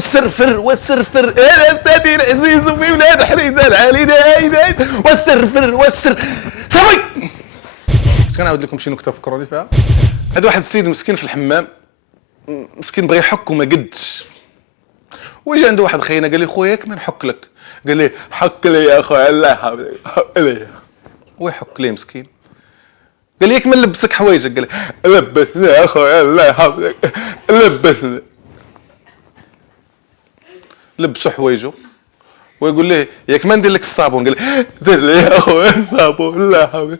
والسرفر يا استاذي العزيز في بلاد حريزه العالي دايد والسرفر صافي. كنعاود لكم شي نكته فكروني فيها. هذا واحد السيد مسكين في الحمام، مسكين بغى يحك وما قدش، ويجي عنده واحد خينا قال لي خويا ياك ما نحك لك، قال لي حك لي يا خويا الله يحفظك حك لي، ويحك ليه مسكين. قال لي ياك ما نلبسك حوايجك، قال لي لبسني يا خويا الله يحفظك لبسني. لبسوا حوايجه ويقول ليه ياك ما ندير لك الصابون، قال لي دير لي يا خويا الصابون الله يحفظك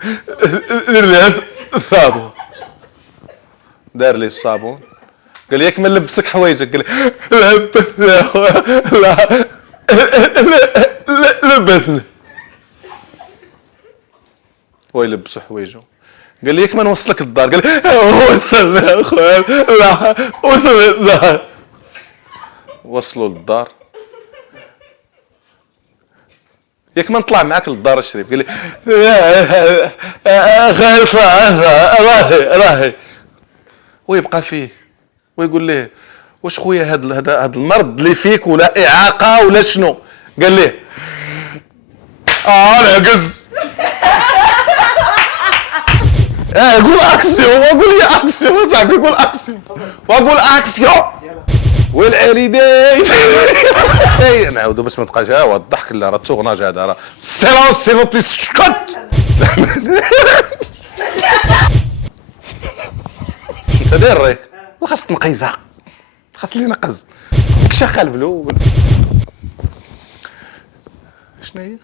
دير لي الصابون. دار لي الصابون، قال لي ياك ما نلبسك حوايجك، قال لي لبسني يا خويا لبسني. ويلبسوا حوايجه، قال لي ياك ما نوصلك للدار، قال لي وصلني يا خويا لا وصلني للدار. وصلوا للدار، ياك ما نطلع معاك للدار الشريف، قال لي خايف راهي. ويبقى فيه ويقول ليه واش خويا هذا المرض اللي فيك ولا اعاقه ولا شنو؟ قال ليه نعقز. قول اكسيون، وقول لي اكسيون صاحبي، قول اكسيون وقول اكسيون والعالدين. نعاودو باش ما تبقاش هو الضحك، لا راه التورناج هذا راه سيلونس سيلو بليس سكوت. انت داير ريك خاص تنقيزها، خاص لي نقز كشخال بلو. شنو هي؟